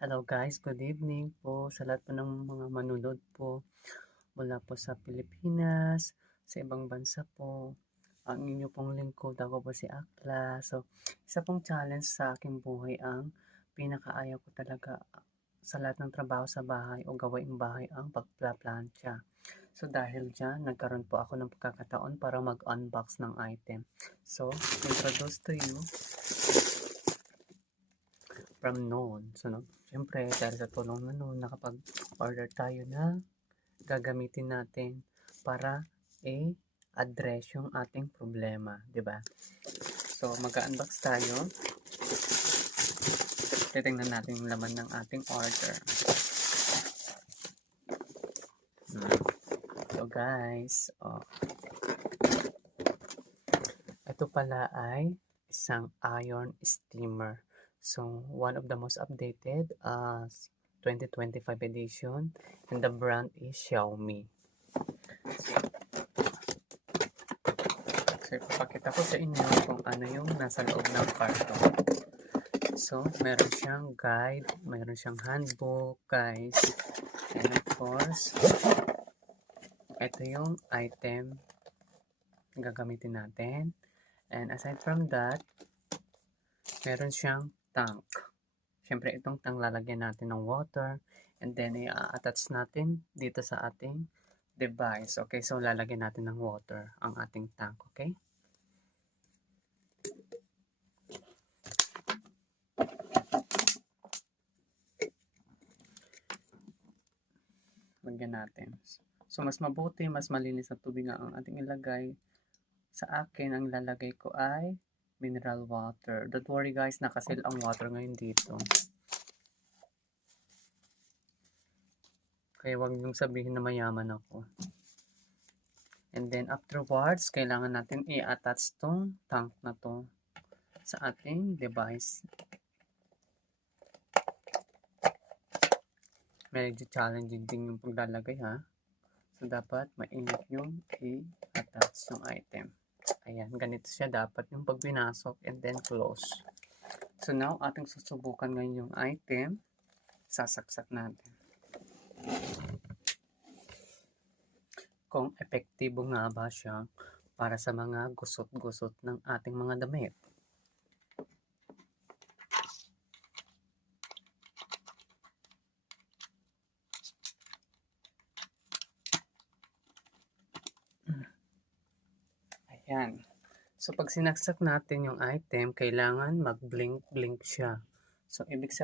Hello guys, good evening po sa lahat po ng mga manunod po mula po sa Pilipinas, sa ibang bansa po. Ang inyo pong lingkod, ako po si Akla. So, isa pong challenge sa aking buhay ang pinakaayaw ko talaga sa lahat ng trabaho sa bahay o gawaing bahay ang pagplaplantsa. So, dahil dyan, nagkaroon po ako ng pagkakataon para mag-unbox ng item. So, introduce to you from noon. So, no, syempre, dahil sa tulong na noon, nakapag-order tayo na gagamitin natin para i-address yung ating problema, di ba? So, mag-unbox tayo. Titingnan natin yung laman ng ating order. So, guys, ito pala ay isang iron steamer. So, one of the most updated 2025 edition, and the brand is Xiaomi. So, ipapakita ko sa inyo kung ano yung nasa loob ng carton. So, meron siyang guide, meron siyang handbook, guys. And of course, ito yung item gagamitin natin. And aside from that, meron siyang tank. Siyempre, itong tank lalagyan natin ng water. And then, i-attach natin dito sa ating device. Okay, so lalagyan natin ng water ang ating tank. Okay? Lagyan natin. So, mas mabuti, mas malinis na tubig nga ang ating ilagay. Sa akin, ang ilalagay ko ay mineral water. Don't worry guys, nakasil ang water ngayon dito. Kaya wag niyong sabihin na mayaman ako. And then afterwards, kailangan natin i-attach tong tank na to sa ating device. Medyo challenging din yung paglalagay ha. So dapat mainit yung i-attach yung item. Ayan, ganito siya dapat yung pagbinasok and then close. So now, ating susubukan ngayon yung item. Sasaksak natin. Kung epektibo nga ba siya para sa mga gusot-gusot ng ating mga damit. Ayan. So, pag sinaksak natin yung item, kailangan mag-blink-blink siya. So, ibig